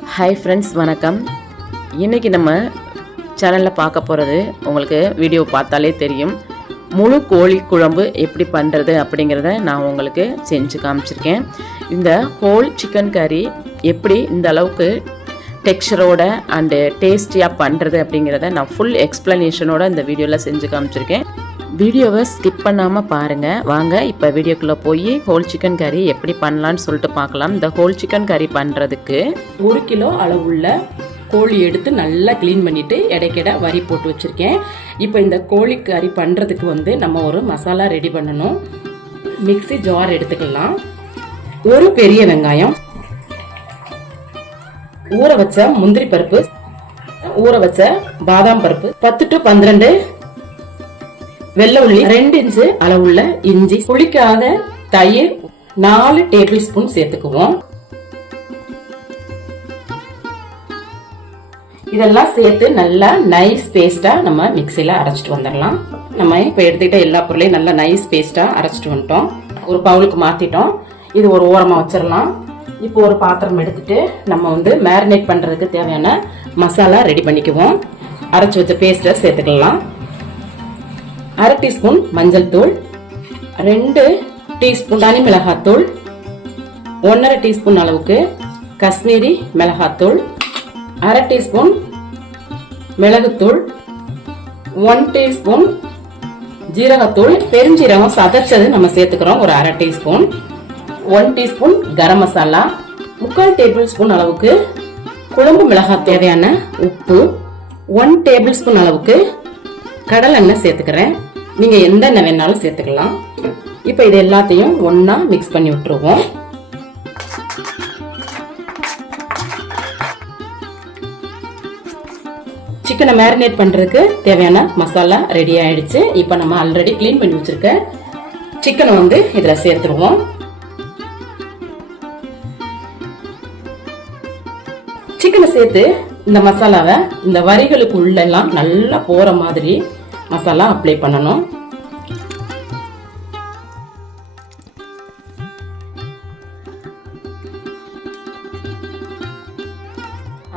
Hi friends வணக்கம். இன்றைக்கி நம்ம சேனலில் பார்க்க போகிறது உங்களுக்கு வீடியோ பார்த்தாலே தெரியும். முழு கோழி குழம்பு எப்படி பண்ணுறது அப்படிங்கிறத நான் உங்களுக்கு செஞ்சு காமிச்சிருக்கேன். இந்த ஹோல் சிக்கன் கறி எப்படி இந்த அளவுக்கு டெக்ஸ்டரோட அண்டு டேஸ்டியாக பண்ணுறது அப்படிங்கிறத நான் ஃபுல் எக்ஸ்ப்ளனேஷனோட இந்த வீடியோவில் செஞ்சு காமிச்சிருக்கேன். வீடியோவை ஸ்கிப் பண்ணாமல் பாருங்கள் வாங்க இப்போ வீடியோக்குள்ளே போய் ஹோல் சிக்கன் கறி எப்படி பண்ணலான்னு சொல்லிட்டு பார்க்கலாம் இந்த ஹோல் சிக்கன் கறி பண்ணுறதுக்கு ஒரு கிலோ அளவுள்ள கோழி எடுத்து நல்லா க்ளீன் பண்ணிவிட்டு இடைக்கிட வரி போட்டு வச்சுருக்கேன். இப்போ இந்த கோழி கறி பண்ணுறதுக்கு வந்து நம்ம ஒரு மசாலா ரெடி பண்ணணும். மிக்ஸி ஜார் எடுத்துக்கலாம். ஒரு பெரிய வெங்காயம். ஊற வச்ச முந்திரி பருப்பு. ஊற வச்ச பாதாம் பருப்பு. பத்து டு பன்னிரெண்டு வெள்ளை உள்ளி ரெண்டு இன்ச்சு அளவுள்ள இஞ்சி புளிக்காத தயிர் நாலு டேபிள் ஸ்பூன் சேர்த்துக்குவோம். இதெல்லாம் சேர்த்து நல்லா நைஸ் பேஸ்டா நம்ம மிக்சியில அரைச்சிட்டு வந்துடலாம். நம்ம இப்ப எடுத்துக்கிட்ட எல்லா பொருளையும் நல்லா நைஸ் பேஸ்டா அரைச்சிட்டு வந்துட்டோம். ஒரு பவுலுக்கு மாத்திட்டோம். இது ஒரு ஓரமா வச்சிடலாம். இப்போ ஒரு பாத்திரம் எடுத்துட்டு நம்ம வந்து மேரினேட் பண்றதுக்கு தேவையான மசாலா ரெடி பண்ணிக்குவோம். அரைச்சி வச்ச பேஸ்ட்டை சேர்த்துக்கலாம். அரை டீஸ்பூன் மஞ்சள் தூள் ரெண்டு டீஸ்பூன் தனி மிளகாத்தூள் ஒன்றரை டீஸ்பூன் அளவுக்கு காஷ்மீரி மிளகாத்தூள் அரை டீஸ்பூன் மிளகுத்தூள் ஒன் டீஸ்பூன் ஜீரகத்தூள் பெருஞ்சீரகம் சதைச்சது நம்ம சேர்த்துக்கிறோம் ஒரு அரை teaspoon one teaspoon garam masala முக்கால் டேபிள் ஸ்பூன் அளவுக்கு குழம்பு மிளகாய் தேவையான உப்பு ஒன் டேபிள் ஸ்பூன் அளவுக்கு கடல் எண்ணெய் சேர்த்துக்கிறேன். நீங்க எந்த எண்ணெய் வேணாலும் சேர்த்துக்கலாம். இப்போ இது எல்லாத்தையும் ஒன்றா மிக்ஸ் பண்ணி விட்டுருவோம். சிக்கனை மேரினேட் பண்றதுக்கு தேவையான மசாலா ரெடி ஆயிடுச்சு. இப்போ நம்ம ஆல்ரெடி க்ளீன் பண்ணி வச்சிருக்க சிக்கனை வந்து இதில் சேர்த்துருவோம். சிக்கனை சேர்த்து இந்த மசாலாவை இந்த வரிகளுக்கு உள்ளெல்லாம் நல்லா போகிற மாதிரி மசாலா அப்ளை பண்ணணும்.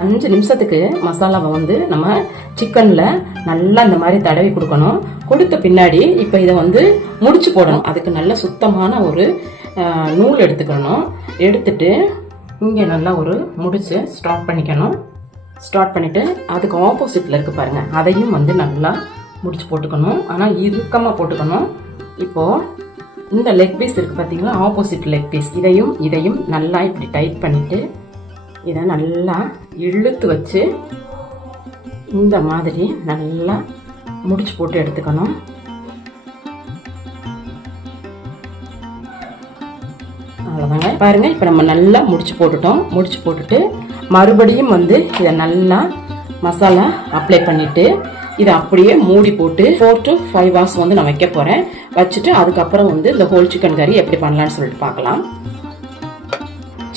அஞ்சு நிமிஷத்துக்கு மசாலாவை வந்து நம்ம சிக்கனில் நல்லா இந்த மாதிரி தடவி கொடுக்கணும். கொடுத்த பின்னாடி இப்போ இதை வந்து முடிச்சு போடணும். அதுக்கு நல்ல சுத்தமான ஒரு நூல் எடுத்துக்கணும். எடுத்துட்டு இங்கே நல்லா ஒரு முடிச்சு ஸ்டார்ட் பண்ணிக்கணும். ஸ்டார்ட் பண்ணிவிட்டு அதுக்கு ஆப்போசிட்டில் இருக்குது பாருங்கள் அதையும் வந்து நல்லா முடிச்சு போட்டுக்கணும். ஆனால் இறுக்கமாக போட்டுக்கணும். இப்போது இந்த லெக் பீஸ் இருக்குது பார்த்தீங்களா ஆப்போசிட் லெக் பீஸ் இதையும் இதையும் நல்லா இப்படி டைட் பண்ணிவிட்டு இதை நல்லா இழுத்து வச்சு இந்த மாதிரி நல்லா முடிச்சு போட்டு எடுத்துக்கணும். அவ்வளோதாங்க பாருங்கள் இப்போ நம்ம நல்லா முடிச்சு போட்டுட்டோம். முடிச்சு போட்டுட்டு மறுபடியும் வந்து இதை நல்லா மசாலா அப்ளை பண்ணிவிட்டு இதை அப்படியே மூடி போட்டு ஃபோர் டு ஃபைவ் ஹவர்ஸ் வந்து நான் வைக்க போகிறேன் வச்சுட்டு அதுக்கப்புறம் வந்து இந்த ஹோல் சிக்கன் கறி எப்படி பண்ணலான்னு சொல்லிட்டு பார்க்கலாம்.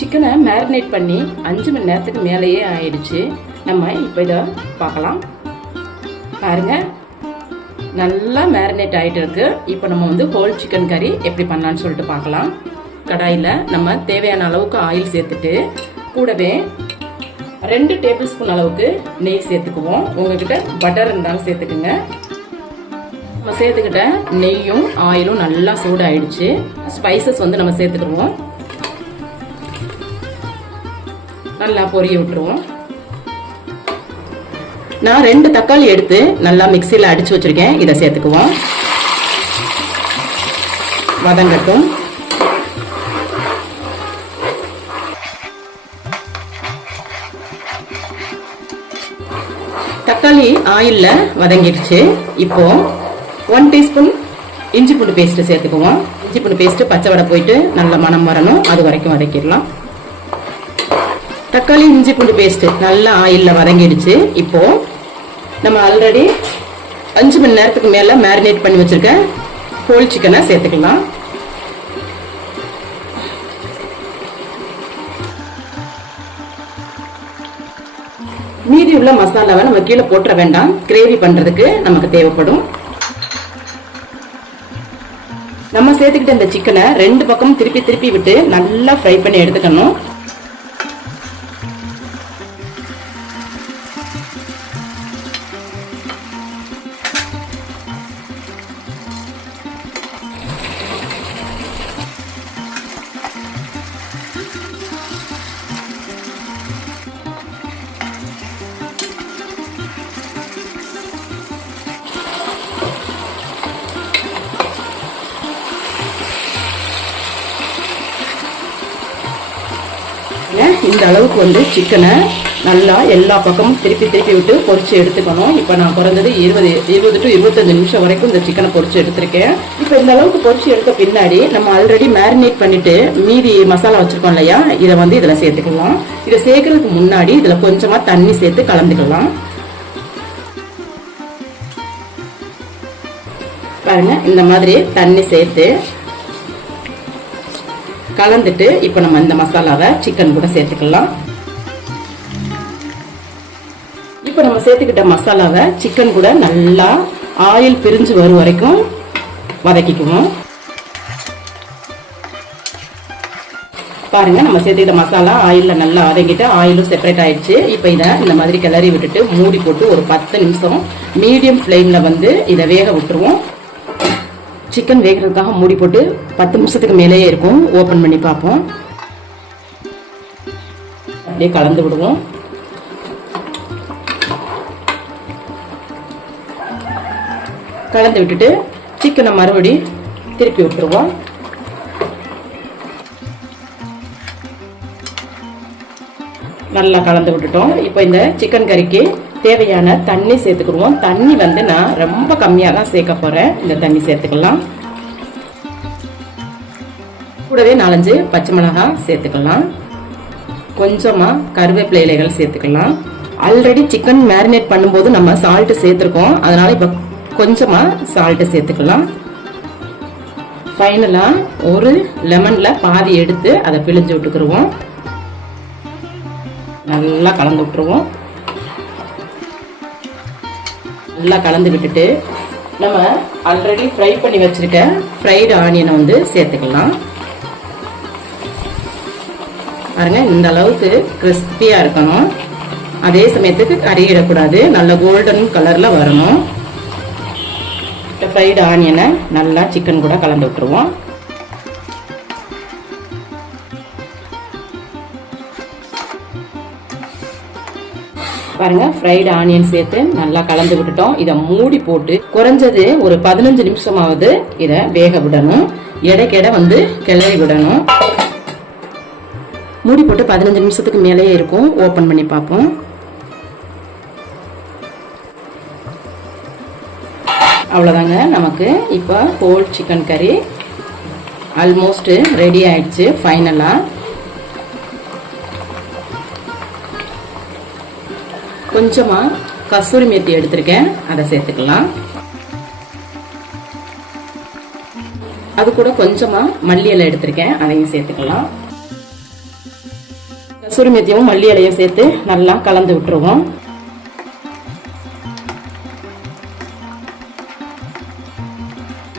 சிக்கனை மேரினேட் பண்ணி அஞ்சு மணி நேரத்துக்கு மேலேயே ஆயிடுச்சு. நம்ம இப்போ இதை பார்க்கலாம். பாருங்க. நல்லா மேரினேட் ஆகிட்டு இருக்கு. இப்போ நம்ம வந்து ஹோல் சிக்கன் கறி எப்படி பண்ணலான்னு சொல்லிட்டு பார்க்கலாம். கடாயில் நம்ம தேவையான அளவுக்கு ஆயில் சேர்த்துட்டு கூடவே ரெண்டு டேபிள் ஸ்பூன் அளவுக்கு நெய் சேர்த்துக்குவோம். உங்ககிட்ட பட்டர் இருந்தாலும் சேர்த்துக்குங்க. நம்ம சேர்த்துக்கிட்ட நெய்யும் ஆயிலும் நல்லா சூடாயிடுச்சு. ஸ்பைசஸ் வந்து நம்ம சேர்த்துக்கிடுவோம். நல்லா பொரிய விட்டுருவோம். நான் ரெண்டு தக்காளி எடுத்து நல்லா மிக்சியில் அடிச்சு வச்சிருக்கேன். இதை சேர்த்துக்குவோம். வதங்கட்டும். தக்காளி ஆயில்ல வதங்கிடுச்சு. இப்போ ஒன் டீஸ்பூன் இஞ்சி பூண்டு பேஸ்ட் சேர்த்துக்குவோம். இஞ்சி பூண்டு பேஸ்ட் பச்சை வடை போயிட்டு நல்ல மனம் வரணும். அது வரைக்கும் வதக்கிடலாம். தக்காளி இஞ்சி பூண்டு பேஸ்ட் நல்லா ஆயில்ல வதங்கிடுச்சு. இப்போ நம்ம ஆல்ரெடி அஞ்சு மணி நேரத்துக்கு மேல மேரினேட் பண்ணி வச்சிருக்க ஹோல் சிக்கனை சேர்த்துக்கலாம். மீதி உள்ள மசாலாவை நம்ம கீழே போட்டுற வேண்டாம். கிரேவி பண்றதுக்கு நமக்கு தேவைப்படும். நம்ம சேர்த்துக்கிட்ட இந்த சிக்கனை ரெண்டு பக்கமும் திருப்பி திருப்பி விட்டு நல்லா ஃப்ரை பண்ணி எடுத்துக்கணும். இந்த அளவுக்கு வந்து சிக்கனை நல்லா எல்லா பக்கமும் திருப்பி திருப்பி விட்டு பொறிச்சு எடுத்துக்கணும். இப்போ நான் குறைஞ்சது இருபது இருபது டு இருபத்தஞ்சு நிமிஷம் வரைக்கும் இந்த சிக்கனை பொறிச்சு எடுத்திருக்கேன். இப்போ இந்த அளவுக்கு பொறிச்சு எடுத்த பின்னாடி நம்ம ஆல்ரெடி மேரினேட் பண்ணிட்டு மீதி மசாலா வச்சிருக்கோம் இல்லையா? இதை வந்து இதில் சேர்த்துக்கலாம். இதை சேர்க்கறதுக்கு முன்னாடி இதில் கொஞ்சமாக தண்ணி சேர்த்து கலந்துக்கலாம். பாருங்க இந்த மாதிரி தண்ணி சேர்த்து கலந்துட்டு இப்போ நம்ம இந்த மசாலாவை சிக்கன் கூட சேர்த்துக்கலாம். இப்போ நம்ம சேர்த்துக்கிட்ட மசாலாவை சிக்கன் கூட நல்லா ஆயில் பிரிஞ்சு வரும் வரைக்கும் வதக்கிக்குவோம். பாருங்க நம்ம சேர்த்துக்கிட்ட மசாலா ஆயிலில் நல்லா வதங்கிட்டு ஆயிலும் செப்பரேட் ஆயிடுச்சு. இப்போ இதை இந்த மாதிரி கிளறி விட்டுட்டு மூடி போட்டு ஒரு பத்து நிமிஷம் மீடியம் ஃப்ளேமில் வந்து இதை வேக விட்டுருவோம். சிக்கன் வேகிறதுக்காக மூடி போட்டு பத்து நிமிஷத்துக்கு மேலேயே இருக்கும். ஓப்பன் பண்ணி பார்ப்போம். அப்படியே கலந்து விடுவோம். கலந்து விட்டுட்டு சிக்கனை மறுபடி திருப்பி விட்டுருவோம். நல்லா கலந்து விட்டுட்டோம். இப்போ இந்த சிக்கன் கறிக்கு தேவையான தண்ணி சேர்த்துக்கிடுவோம். தண்ணி வந்து நான் ரொம்ப கம்மியாக தான் சேர்க்க போகிறேன் இந்த தண்ணி சேர்த்துக்கலாம். கூடவே நாலஞ்சு பச்சை மிளகாய் சேர்த்துக்கலாம். கொஞ்சமாக கருவேப்பிலை இலைகள் சேர்த்துக்கலாம். ஆல்ரெடி சிக்கன் மேரினேட் பண்ணும்போது நம்ம சால்ட்டு சேர்த்துருக்கோம். அதனால் இப்போ கொஞ்சமாக சால்ட்டு சேர்த்துக்கலாம். ஃபைனலாக ஒரு லெமனில் பாதி எடுத்து அதை பிழிஞ்சு விட்டுக்கிடுவோம் நல்லா கலந்து விட்டுருவோம். நல்லா கலந்து விட்டுட்டு நம்ம ஆல்ரெடி ஃப்ரை பண்ணி வச்சுருக்க ஃப்ரைடு ஆனியனை வந்து சேர்த்துக்கலாம். பாருங்க இந்த அளவுக்கு கிறிஸ்பியாக இருக்கணும். அதே சமயத்துக்கு கறியிடக்கூடாது நல்ல கோல்டன் கலரில் வரணும். ஃப்ரைடு ஆனியனை நல்லா சிக்கன் கூட கலந்து விட்டுருவோம். பாருங்க ஃப்ரைடு ஆனியன் சேர்த்து நல்லா கலந்து விட்டுட்டோம். இதை மூடி போட்டு குறைஞ்சது ஒரு பதினஞ்சு நிமிஷமாவது இதை வேக விடணும். எடைக்கெடை வந்து கிளறி விடணும். மூடி போட்டு பதினஞ்சு நிமிஷத்துக்கு மேலேயே இருக்கும். ஓப்பன் பண்ணி பார்ப்போம். அவ்வளோதாங்க நமக்கு. இப்போ ஹோல் சிக்கன் கறி ஆல்மோஸ்ட் ரெடி ஆயிடுச்சு ஃபைனலாக கொஞ்சமாக கஸ்தூரி மேத்தி எடுத்திருக்கேன். அதை சேர்த்துக்கலாம். அது கூட கொஞ்சமாக மல்லி இலை எடுத்திருக்கேன். அதையும் சேர்த்துக்கலாம். கஸ்தூரி மேத்தியும் மல்லி இலையும் சேர்த்து நல்லா கலந்து விட்டுருவோம்.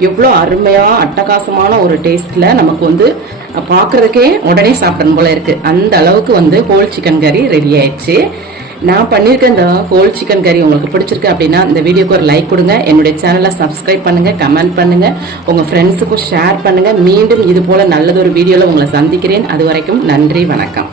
எவ்வளோ அருமையாக அட்டகாசமான ஒரு டேஸ்ட்டில் நமக்கு வந்து பார்க்குறதுக்கே உடனே சாப்பிடணும் போல இருக்குது அந்த அளவுக்கு வந்து ஹோல் சிக்கன் கறி ரெடி ஆயிடுச்சு. நான் பண்ணியிருக்க இந்த ஹோல் சிக்கன் கறி உங்களுக்கு பிடிச்சிருக்கு அப்படின்னா இந்த வீடியோக்கு ஒரு லைக் கொடுங்க. என்னுடைய சேனலை சப்ஸ்கிரைப் பண்ணுங்க கமெண்ட் பண்ணுங்கள் உங்கள் ஃப்ரெண்ட்ஸுக்கும் ஷேர் பண்ணுங்கள் மீண்டும் இது போல் நல்லதொரு வீடியோவில் உங்களை சந்திக்கிறேன். அது வரைக்கும் நன்றி வணக்கம்.